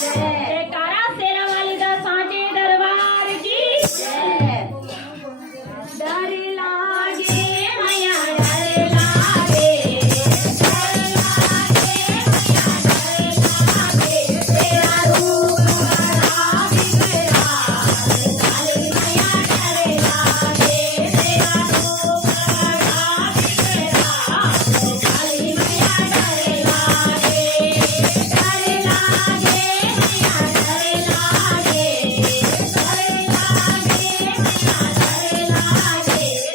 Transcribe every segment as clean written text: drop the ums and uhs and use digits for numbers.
जयकारा शेरावाली दा सांचे दरबार की डर लागे मैया डर लागे तेरा रूप बड़ा बिगड़ा काली मैया डर लागे तेरा रूप बड़ा बिगड़ा काली मैया डर लागे मैया डर लागे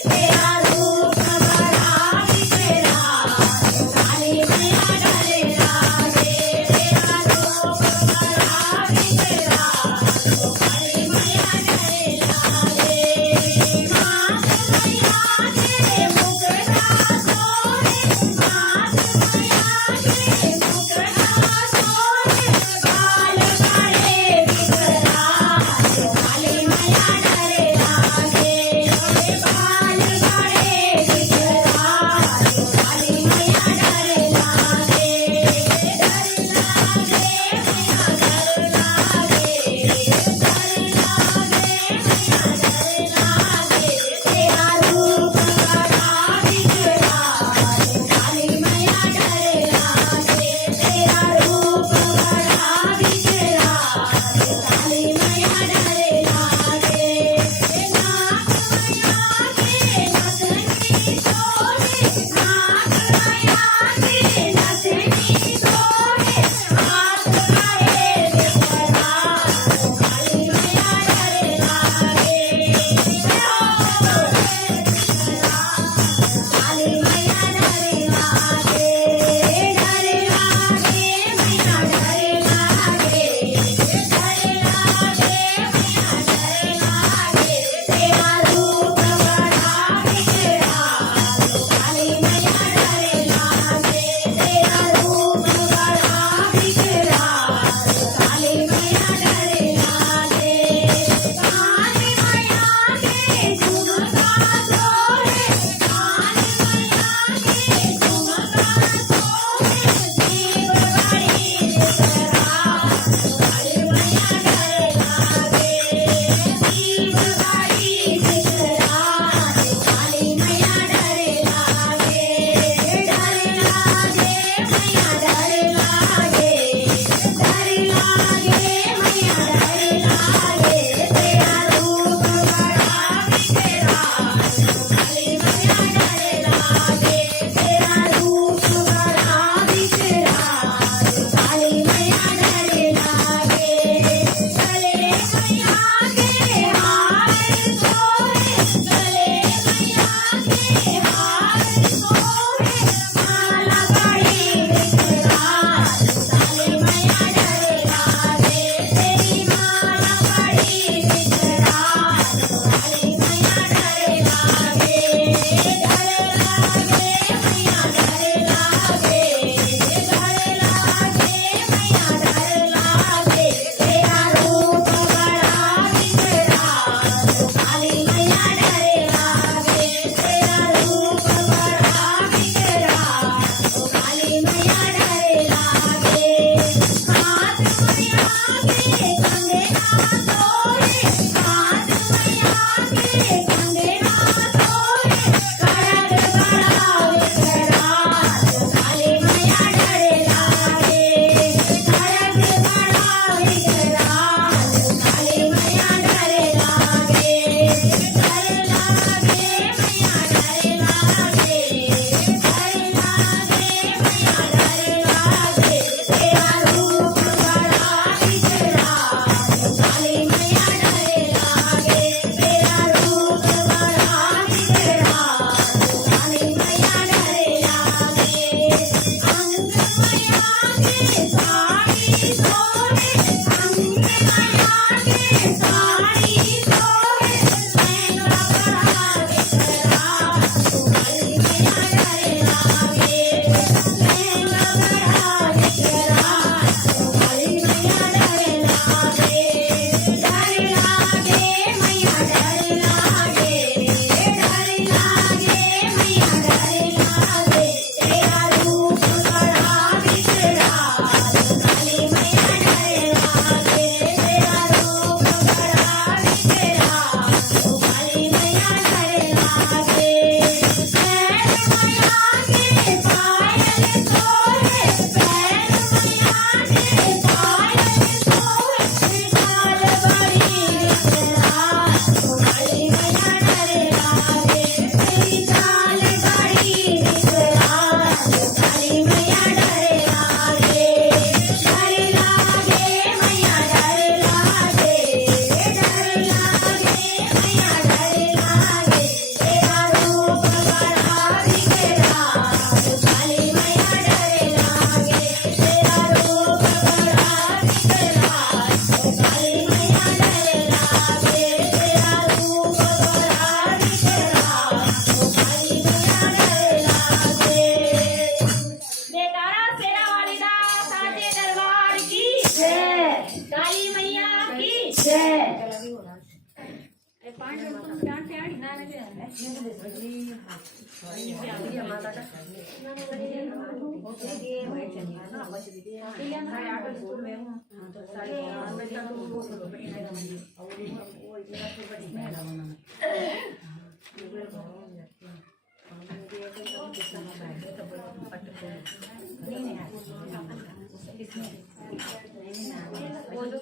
तेरा रूप बड़ा बिगड़ा काली मैया डर लागे तेरा रूप बड़ा बिगड़ा काली मैया डर लागे मात मैया के मुखड़ा सोहे मात मैया के मुखड़ा सोहे बाल काले बिखरा काली मैया डर लागे बाल काले बिखरा काली मैया डर लागे मैया डर लागे तेरा रूप बड़ा बिगड़ा काली मैया डर लागे तेरा रूप बड़ा बिगड़ा काली मैया डर लागे नाथ मैया के नथनी सोहे नाथ मैया के नथनी सोहे हाथ काले बिखरा काली मैया डर लागे काली मैया डर लागे मैया डर लागे मैया डर लागे तेरा रूप बड़ा बिगड़ा काली मैया डर लागे तेरा रूप बड़ा बिगड़ा काली मैया डर लागे काली मैया के झुमका सोहे काली मैया के झुमका सोहे जीव बड़ी बिखरा काली मैया डर लागे जीव बड़ी बिखरा काली मैया डर लागे मैया डर लागे मैया डर लागे तेरा रूप बड़ा बिगड़ा काली मैया डर लागे तेरा रूप बड़ा बिगड़ा काली मैया डर लागे गले मैया के हार सोहे गले मैया के हार सोहे माला बड़ी बिखरा काली मैया डर Ini